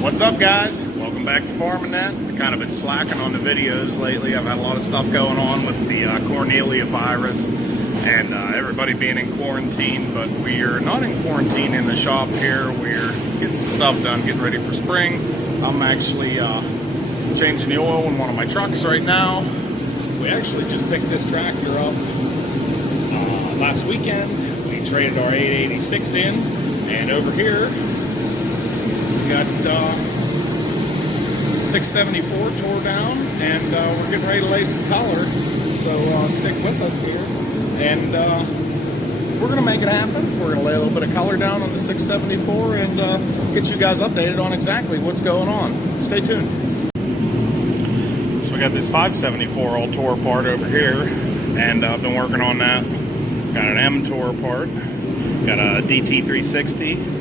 What's up, guys? Welcome back to Farming Net. I've kind of been slacking on the videos lately. I've had a lot of stuff going on with the Cornelia virus and everybody being in quarantine, but we are not in quarantine in the shop here. We're getting some stuff done, getting ready for spring. I'm actually changing the oil in one of my trucks right now. We actually just picked this tractor up last weekend. We traded our 886 in, and over here we got 674 tore down, and we're getting ready to lay some color. So stick with us here, and we're going to make it happen. We're going to lay a little bit of color down on the 674 and get you guys updated on exactly what's going on. Stay tuned. So we got this 574 all tore apart over here, and I've been working on that. Got an M tore apart. Got a DT 360.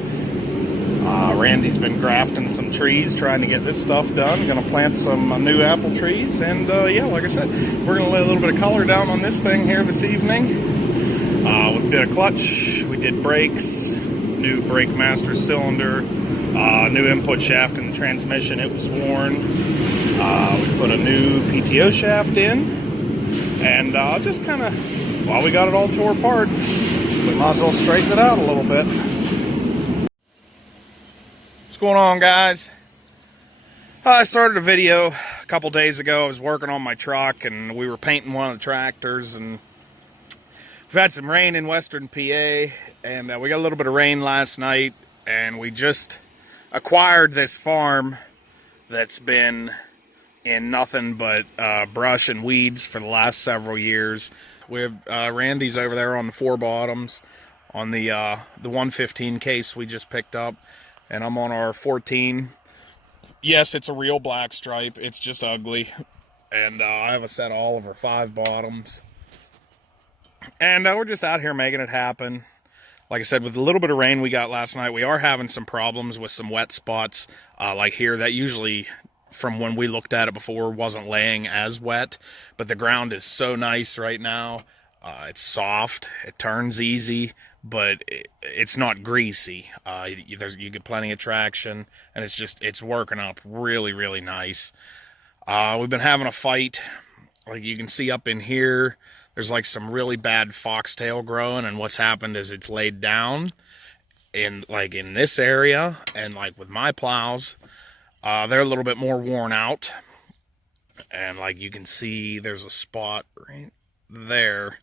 Randy's been grafting some trees, trying to get this stuff done. Gonna plant some new apple trees, and yeah, like I said, we're gonna lay a little bit of color down on this thing here this evening. We did a clutch, we did brakes, new brake master cylinder, new input shaft in the transmission. It was worn. We put a new PTO shaft in, and just kind of, while we got it all tore apart, we might as well straighten it out a little bit. What's going on, guys? I started a video a couple days ago. I was working on my truck, and we were painting one of the tractors, and we've had some rain in western PA, and we got a little bit of rain last night, and we just acquired this farm that's been in nothing but brush and weeds for the last several years. We have Randy's over there on the 4 bottoms on the 115 case we just picked up, and I'm on our 14. Yes, it's a real black stripe. It's just ugly. And I have a set of all of our 5 bottoms. And we're just out here making it happen. Like I said, with a little bit of rain we got last night, we are having some problems with some wet spots. Like here, that usually, from when we looked at it before, wasn't laying as wet. But the ground is so nice right now. It's soft. It turns easy. But it's not greasy. You get plenty of traction, and it's working up really, really nice. We've been having a fight. Like you can see up in here, there's like some really bad foxtail growing, and what's happened is it's laid down in this area, and like with my plows, they're a little bit more worn out, and like you can see there's a spot right there.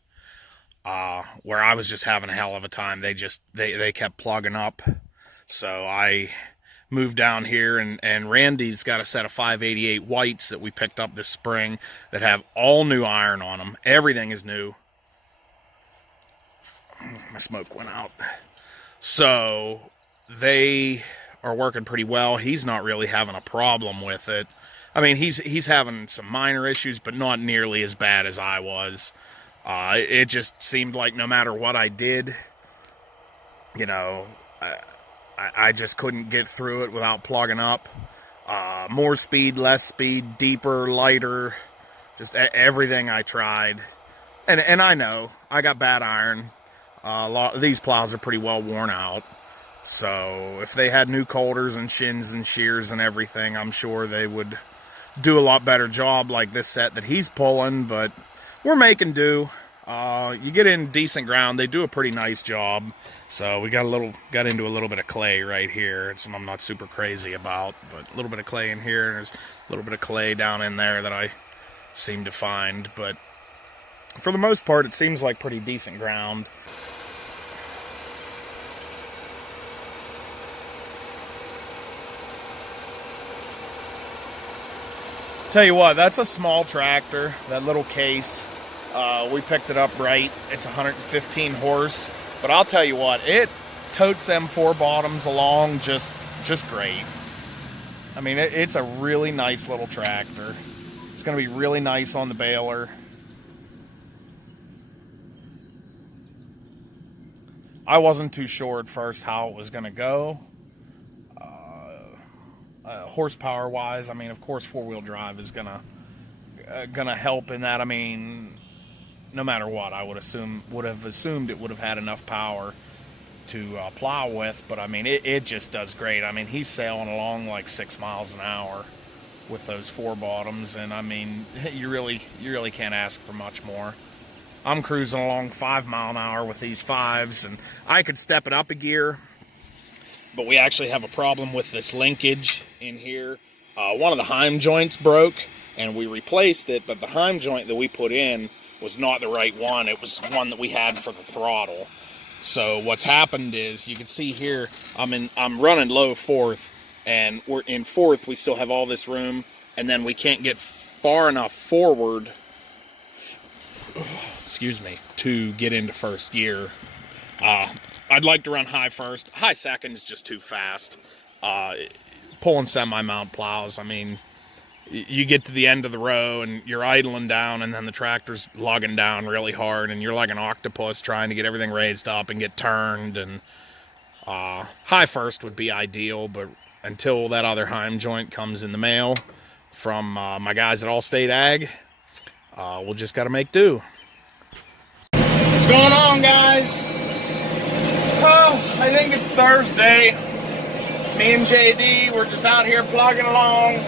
Where I was just having a hell of a time. They kept plugging up. So I moved down here, and Randy's got a set of 588 whites that we picked up this spring that have all new iron on them. Everything is new. My smoke went out. So they are working pretty well. He's not really having a problem with it. I mean, he's having some minor issues, but not nearly as bad as I was. It just seemed like no matter what I did, you know, I just couldn't get through it without plugging up. More speed, less speed, deeper, lighter, just everything I tried. And I know, I got bad iron. A lot of these plows are pretty well worn out. So if they had new coulters and shins and shears and everything, I'm sure they would do a lot better job like this set that he's pulling, but we're making do. You get in decent ground, they do a pretty nice job. So we got into a little bit of clay right here. It's something I'm not super crazy about, but a little bit of clay in here, and there's a little bit of clay down in there that I seem to find. But for the most part, it seems like pretty decent ground. Tell you what, that's a small tractor, that little case. We picked it up right. It's 115 horse, but I'll tell you what, it totes them 4 bottoms along just great. I mean, it's a really nice little tractor. It's going to be really nice on the baler. I wasn't too sure at first how it was going to go. Horsepower wise, I mean, of course 4-wheel drive is gonna help in that. I mean, no matter what, I would have assumed it would have had enough power. plow with, but I mean, it just does great. I mean, he's sailing along like 6 miles an hour with those 4 bottoms, and I mean, you really can't ask for much more. I'm cruising along 5 mile an hour with these 5s, and I could step it up a gear, but we actually have a problem with this linkage in here. One of the heim joints broke, and we replaced it, but the heim joint that we put in was not the right one. It was one that we had for the throttle. So what's happened is, you can see here, I'm running low 4th, and we're in 4th, we still have all this room, and then we can't get far enough forward, excuse me, to get into 1st gear. I'd like to run high 1st. High 2nd is just too fast. Pulling semi-mount plows, I mean, you get to the end of the row and you're idling down, and then the tractor's lugging down really hard, and you're like an octopus trying to get everything raised up and get turned. And high 1st would be ideal, but until that other heim joint comes in the mail from my guys at Allstate Ag, we'll just got to make do. What's going on, guys? Oh, I think it's Thursday. Me and JD, we're just out here plugging along.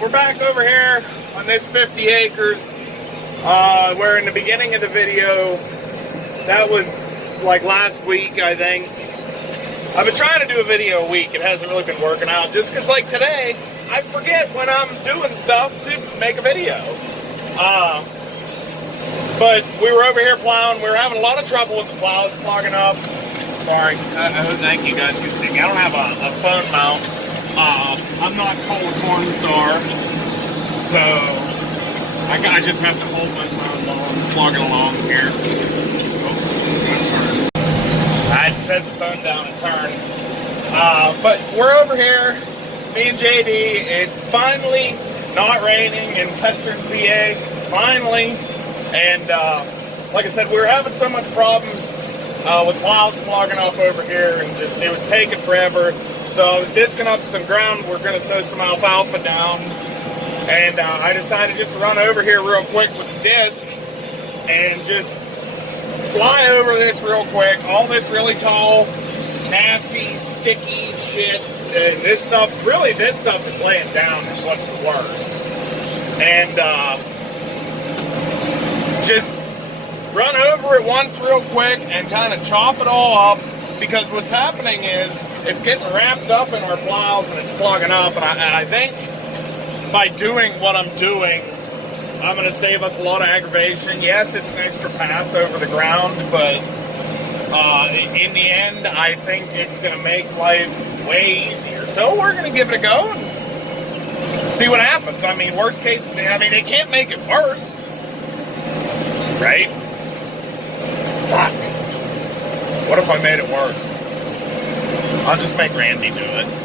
We're back over here on this 50 acres, where in the beginning of the video, that was like last week, I think. I've been trying to do a video a week. It hasn't really been working out, just because like today, I forget when I'm doing stuff to make a video. But we were over here plowing. We were having a lot of trouble with the plows plugging up. Sorry, I think you guys can see me. I don't have a phone mount. I'm not called Corn Star, so I just have to hold my phone while I'm plugging along here. Oh, I had to set the phone down and turn. But we're over here, me and JD. It's finally not raining in Western PA, finally. And like I said, we were having so much problems with plows plugging up over here, and just it was taking forever. So I was disking up some ground. We're going to sow some alfalfa down, and I decided just to run over here real quick with the disc and just fly over this real quick. All this really tall, nasty, sticky shit, and this stuff that's laying down is what's the worst. And just run over it once real quick and kind of chop it all up, because what's happening is it's getting wrapped up in our plows and it's plugging up. And I think by doing what I'm doing, I'm going to save us a lot of aggravation. Yes, it's an extra pass over the ground, but in the end, I think it's going to make life way easier. So we're going to give it a go and see what happens. I mean, worst case, I mean, it can't make it worse, right? Fuck. What if I made it worse? I'll just make Randy do it.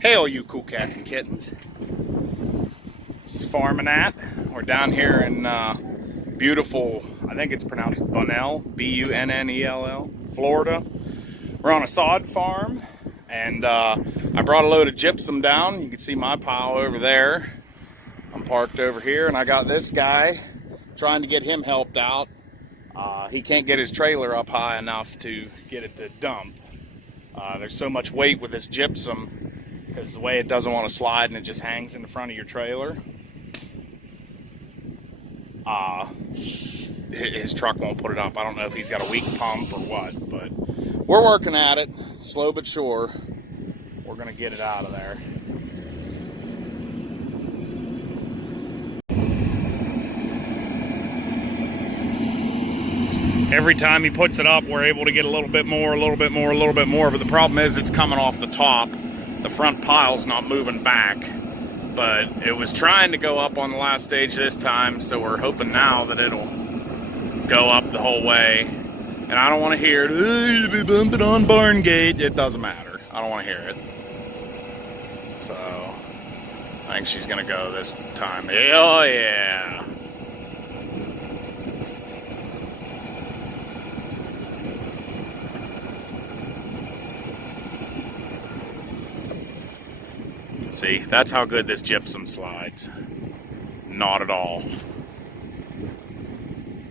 Hey, all you cool cats and kittens. This is Farming At. We're down here in beautiful, I think it's pronounced Bunnell, B-U-N-N-E-L-L, Florida. We're on a sod farm, and I brought a load of gypsum down. You can see my pile over there. I'm parked over here, and I got this guy trying to get him helped out. He can't get his trailer up high enough to get it to dump. There's so much weight with this gypsum, because the way it doesn't want to slide and it just hangs in the front of your trailer. His truck won't put it up. I don't know if he's got a weak pump or what, but we're working at it, slow but sure. We're gonna get it out of there. Every time he puts it up, we're able to get a little bit more, a little bit more, a little bit more, but the problem is it's coming off the top. The front pile's not moving back. but it was trying to go up on the last stage this time, so we're hoping now that it'll go up the whole way. And I don't want to hear it, "Oh, you'll be bumping on barn gate." It doesn't matter. I don't want to hear it. So I think she's gonna go this time. Oh yeah. See, that's how good this gypsum slides. Not at all.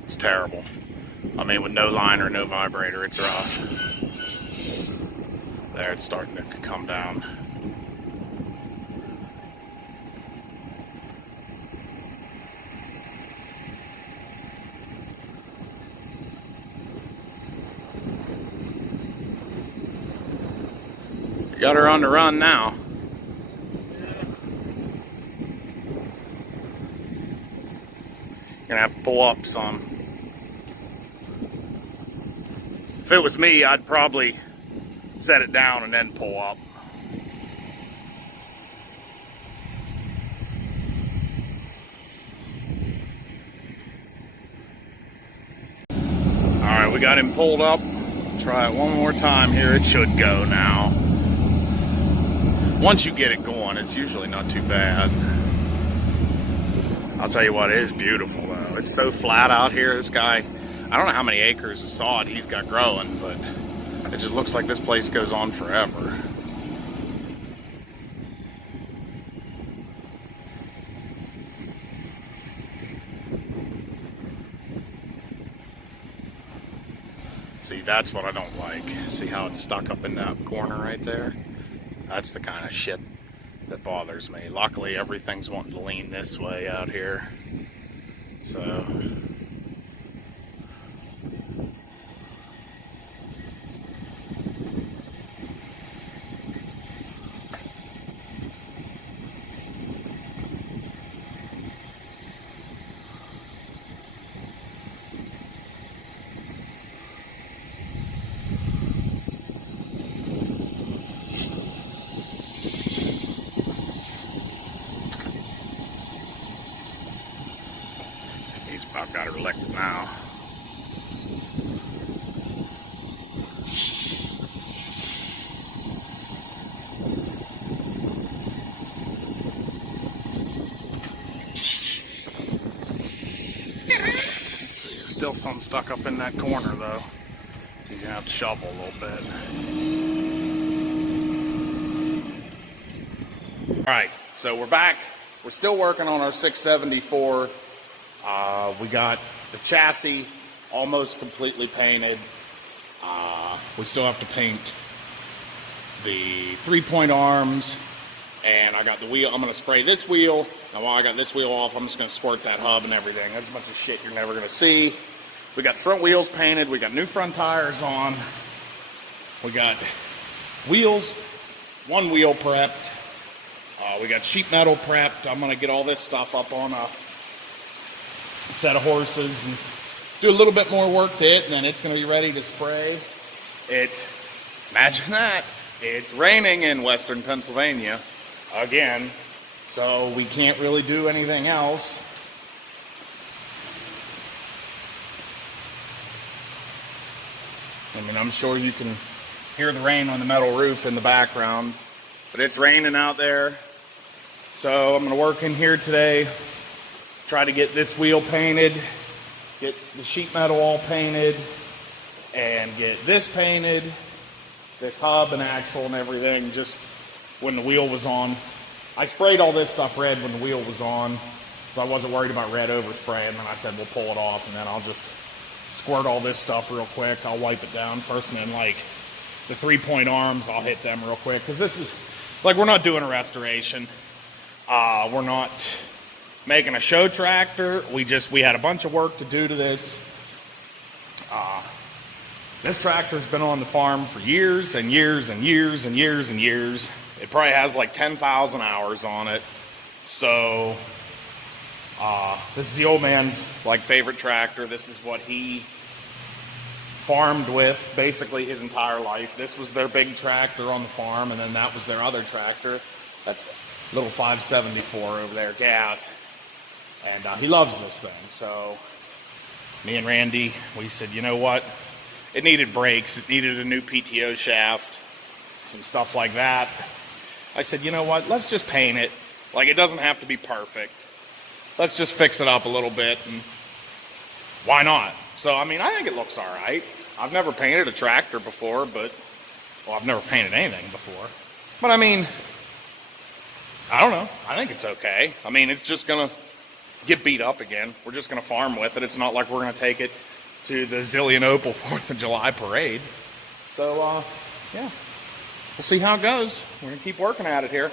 It's terrible. I mean, with no liner, no vibrator, it's rough. There, it's starting to come down. Got her on the run now. Gonna have to pull up some. If it was me, I'd probably set it down and then pull up. Alright, we got him pulled up. Try it one more time here. It should go now. Once you get it going, it's usually not too bad. I'll tell you what, it is beautiful though. It's so flat out here. This guy, I don't know how many acres of sod he's got growing, but it just looks like this place goes on forever. See, that's what I don't like. See how it's stuck up in that corner right there? That's the kind of shit that bothers me. Luckily, everything's wanting to lean this way out here. So I've got her licked now. Still something stuck up in that corner though. He's gonna have to shovel a little bit. Alright, so we're back. We're still working on our 674. We got the chassis almost completely painted. We still have to paint the 3-point arms, and I got the wheel. I'm going to spray this wheel. Now while I got this wheel off, I'm just going to squirt that hub and everything. That's a bunch of shit you're never going to see. We got the front wheels painted. We got new front tires on. We got wheels, one wheel prepped. We got sheet metal prepped. I'm going to get all this stuff up on a set of horses and do a little bit more work to it, and then it's going to be ready to spray. Imagine that, it's raining in western Pennsylvania again, so we can't really do anything else. I mean, I'm sure you can hear the rain on the metal roof in the background, but it's raining out there. So I'm going to work in here today, try to get this wheel painted, get the sheet metal all painted, and get this painted, this hub and axle and everything, just when the wheel was on. I sprayed all this stuff red when the wheel was on, so I wasn't worried about red overspray, and then I said we'll pull it off, and then I'll just squirt all this stuff real quick. I'll wipe it down first, and then like the 3-point arms, I'll hit them real quick, because this is, like, we're not doing a restoration. We're not making a show tractor. We had a bunch of work to do to this. This tractor's been on the farm for years and years and years and years and years. It probably has like 10,000 hours on it. So this is the old man's like favorite tractor. This is what he farmed with basically his entire life. This was their big tractor on the farm, and then that was their other tractor. That's little 574 over there, gas. And he loves this thing. So me and Randy, we said, you know what? It needed brakes. It needed a new PTO shaft, some stuff like that. I said, you know what? Let's just paint it. Like, it doesn't have to be perfect. Let's just fix it up a little bit, and why not? So, I mean, I think it looks all right. I've never painted a tractor before, but, well, I've never painted anything before. But, I mean, I don't know. I think it's okay. I mean, it's just going to get beat up again. We're just going to farm with it. It's not like we're going to take it to the Zillion Opal 4th of July parade. So, yeah. We'll see how it goes. We're going to keep working at it here.